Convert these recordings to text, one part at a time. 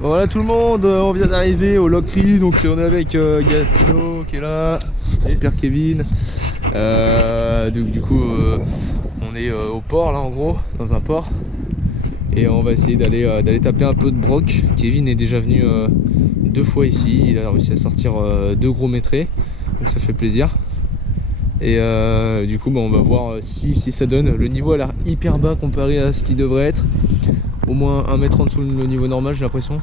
Voilà tout le monde, on vient d'arriver au Lockry, donc on est avec Gatino qui est là, Super Kevin. Du coup on est au port là en gros, dans un port. Et on va essayer d'aller taper un peu de broc. Kevin est déjà venu 2 fois ici, il a réussi à sortir 2 gros métrés, donc ça fait plaisir. Et du coup on va voir si ça donne. Le niveau a l'air hyper bas comparé à ce qui devrait être. Au moins 1 mètre en dessous le niveau normal j'ai l'impression.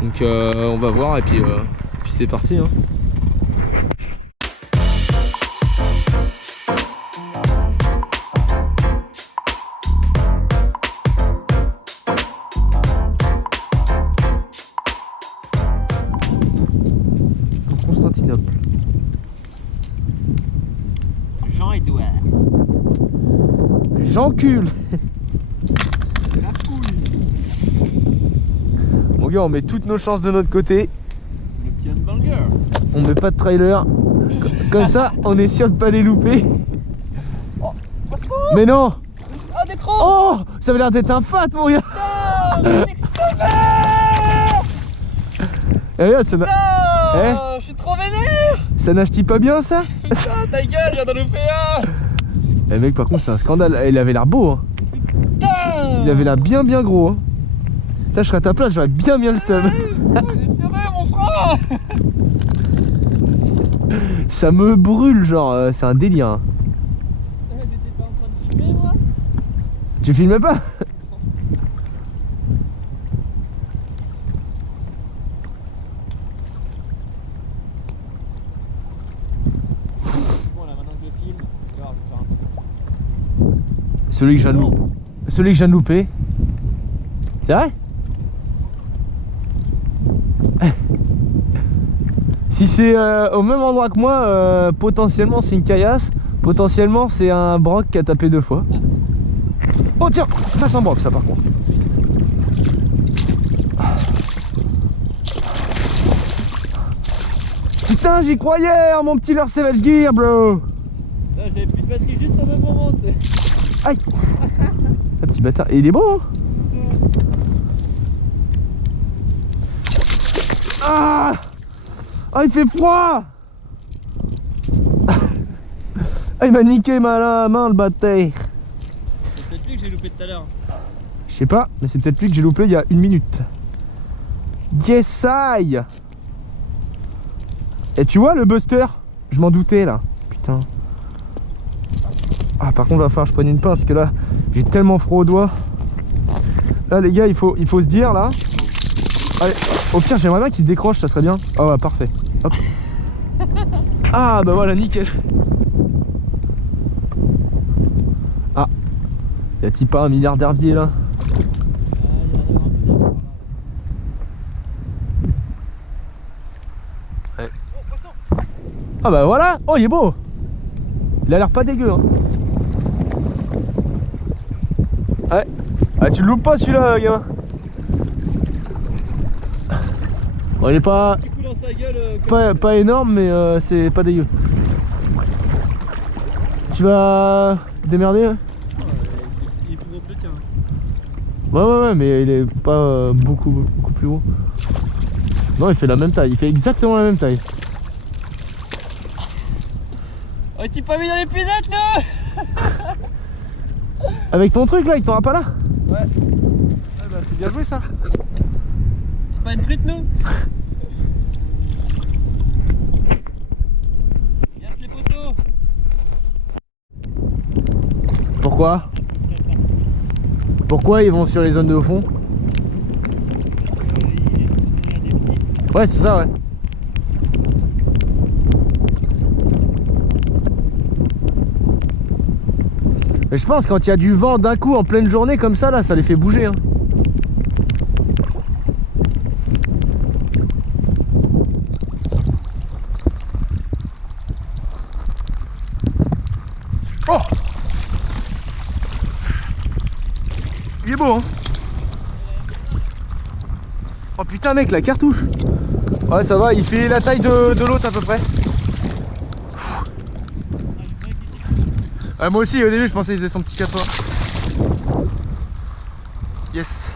Donc on va voir et puis c'est parti hein. Constantinople. Jean-Edouard. J'encule. La poule. Mon gars, on met toutes nos chances de notre côté. Le petit handbanger. On met pas de trailer. Comme ça, on est sûr de pas les louper. Oh, mais non. Oh, des crocs. Oh, ça avait l'air d'être un fat, mon gars. Putain, Eh, regarde, ça n'a... putain, je suis trop vénère. Ça nage-t-il pas bien, ça? Putain, ta gueule, je viens d'en louper un. Eh mec, par contre, c'est un scandale. Il avait l'air beau, hein. Putain. Il avait l'air bien gros, hein. Putain, je serais à ta place, j'aurais bien le seum. Il est serré, mon frère. Ça me brûle, genre, c'est un délire, hein. J'étais pas en train de filmer, moi. Tu filmais pas? Bon, là, maintenant que je filme, je vais faire un peu. Celui que je viens de louper. C'est vrai? Si c'est au même endroit que moi, potentiellement c'est une caillasse, potentiellement c'est un broc qui a tapé 2 fois. Oh tiens, ça c'est un broc ça par contre. Putain, j'y croyais, hein, mon petit leur Sevel Gear, bro. J'avais plus de batterie juste au même moment. Aïe. Un petit bâtard, et il est beau, hein. Ah, ah, il fait froid. Ah, il m'a niqué ma main, le bâtard. C'est peut-être lui que j'ai loupé tout à l'heure. Je sais pas, mais c'est peut-être lui que j'ai loupé il y a 1 minute. Yes, I. Et tu vois le buster? Je m'en doutais là. Putain. Ah, par contre, va falloir que je prenne une pince parce que là, j'ai tellement froid aux doigts. Là, les gars, il faut se dire là. Allez, au pire, j'aimerais bien qu'il se décroche, ça serait bien. Ah, ouais, parfait. Hop. Ah, bah voilà, nickel. Ah, y a-t-il pas un milliard d'herbiers là? Ouais. Ah bah voilà. Oh, il est beau. Il a l'air pas dégueu, hein. Ouais. Ah, tu le loupes pas celui-là, gamin. Bon, il est pas Dans sa gueule, pas énorme, mais c'est pas dégueu. Tu vas démerder, ouais? il est plus gros que le tien. Ouais, mais il est pas beaucoup plus gros. Non, il fait la même taille, il fait exactement la même taille. Oh, t'es pas mis dans les puisettes, nous. Avec ton truc là, il t'aura pas là? Ouais. Ah bah, c'est bien joué ça. C'est pas une truite, nous. Viens les poteaux. Pourquoi? Pourquoi ils vont sur les zones de haut fond? Ouais, c'est ça, ouais. Mais je pense quand il y a du vent d'un coup en pleine journée comme ça, là, ça les fait bouger, hein. Oh! Il est beau, hein. Oh putain, mec, la cartouche. Ouais, ça va, il fait la taille de l'autre à peu près. Moi aussi, au début, je pensais qu'il faisait son petit 80. Yes.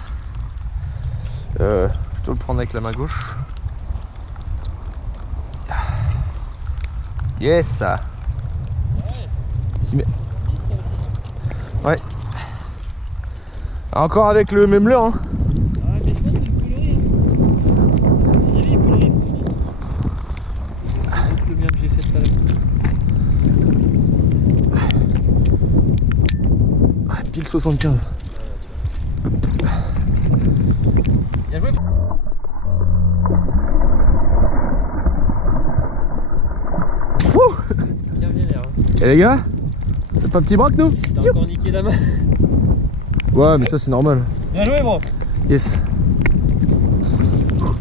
plutôt le prendre avec la main gauche. Yes. Ouais. Encore avec le même leurre. Hein. Ah, mais je pense que c'est le coloris. Il y a les coloris. C'est donc le mien que j'ai fait tout à l'heure. Ouais, pile 75. Bien joué. Wouh. Bien vénère. Hein. Et les gars, c'est pas un petit braque nous? T'as encore niqué la main. Ouais mais ça c'est normal. Bien joué bro. Yes. Bon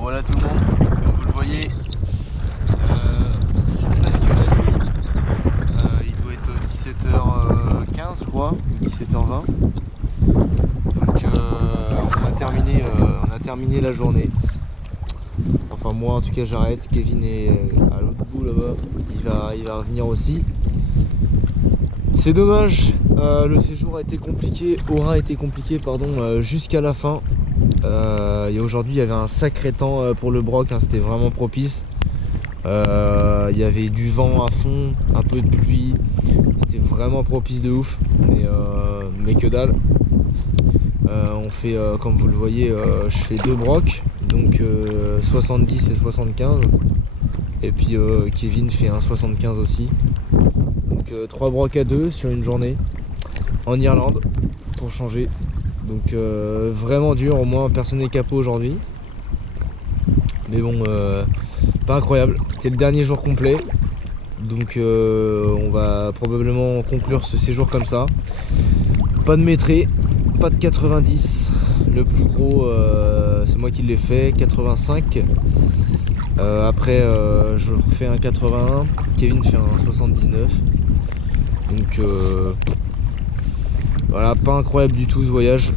voilà tout le monde, comme vous le voyez, c'est presque la nuit. Il doit être 17h15 je crois, ou 17h20. Donc on a terminé la journée. Enfin moi en tout cas j'arrête, Kevin est à l'autre bout là-bas, il va revenir aussi. C'est dommage, le séjour aura été compliqué jusqu'à la fin. Et aujourd'hui il y avait un sacré temps pour le broc, hein, c'était vraiment propice. Il y avait du vent à fond, un peu de pluie, c'était vraiment propice de ouf, mais que dalle. On fait, comme vous le voyez, je fais 2 brocs, donc 70 et 75, et puis Kevin fait un 75 aussi. Donc 3 brocs à 2 sur une journée en Irlande pour changer. Donc vraiment dur, au moins personne n'est capot aujourd'hui. Mais bon, pas incroyable. C'était le dernier jour complet. Donc on va probablement conclure ce séjour comme ça. Pas de métré, pas de 90. Le plus gros, c'est moi qui l'ai fait, 85. Après je refais un 81. Kevin fait un 79. Donc voilà, pas incroyable du tout ce voyage.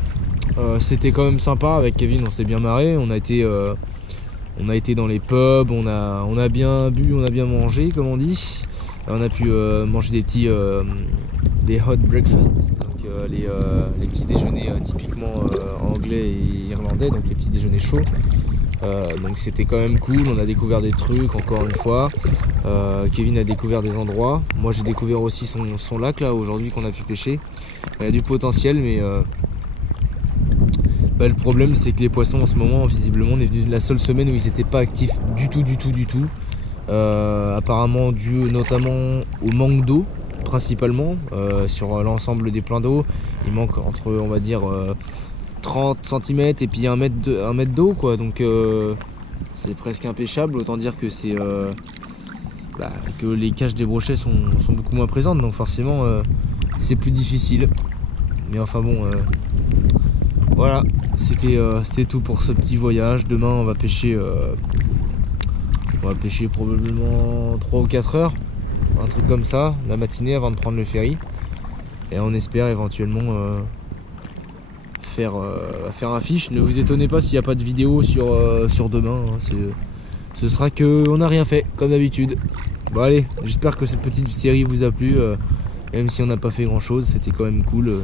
C'était quand même sympa avec Kevin, on s'est bien marré. On a été dans les pubs, on a bien bu, on a bien mangé comme on dit. On a pu manger des petits des hot breakfast, donc les petits déjeuners typiquement anglais et irlandais, donc les petits déjeuners chauds. Donc c'était quand même cool, on a découvert des trucs encore une fois. Kevin a découvert des endroits. Moi j'ai découvert aussi son lac là aujourd'hui qu'on a pu pêcher. Il y a du potentiel, mais le problème c'est que les poissons en ce moment, visiblement, on est venu la seule semaine où ils n'étaient pas actifs du tout. Apparemment dû notamment au manque d'eau principalement. Sur l'ensemble des plans d'eau, il manque entre on va dire 30 cm et puis 1 mètre d'eau quoi, donc c'est presque impêchable. Autant dire que c'est que les cages des brochets sont beaucoup moins présentes, donc forcément c'est plus difficile. Mais enfin bon, voilà, c'était tout pour ce petit voyage. Demain on va pêcher probablement 3 ou 4 heures, un truc comme ça, la matinée avant de prendre le ferry. Et on espère éventuellement faire un fish. Ne vous étonnez pas s'il n'y a pas de vidéo sur demain, hein. Ce sera que on n'a rien fait comme d'habitude. Bon allez, j'espère que cette petite série vous a plu, même si on n'a pas fait grand chose, c'était quand même cool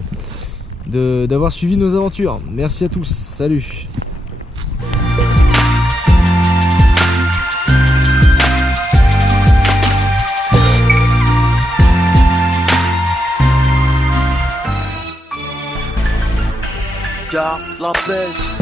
d'avoir suivi nos aventures. Merci à tous, salut. Garde la pêche,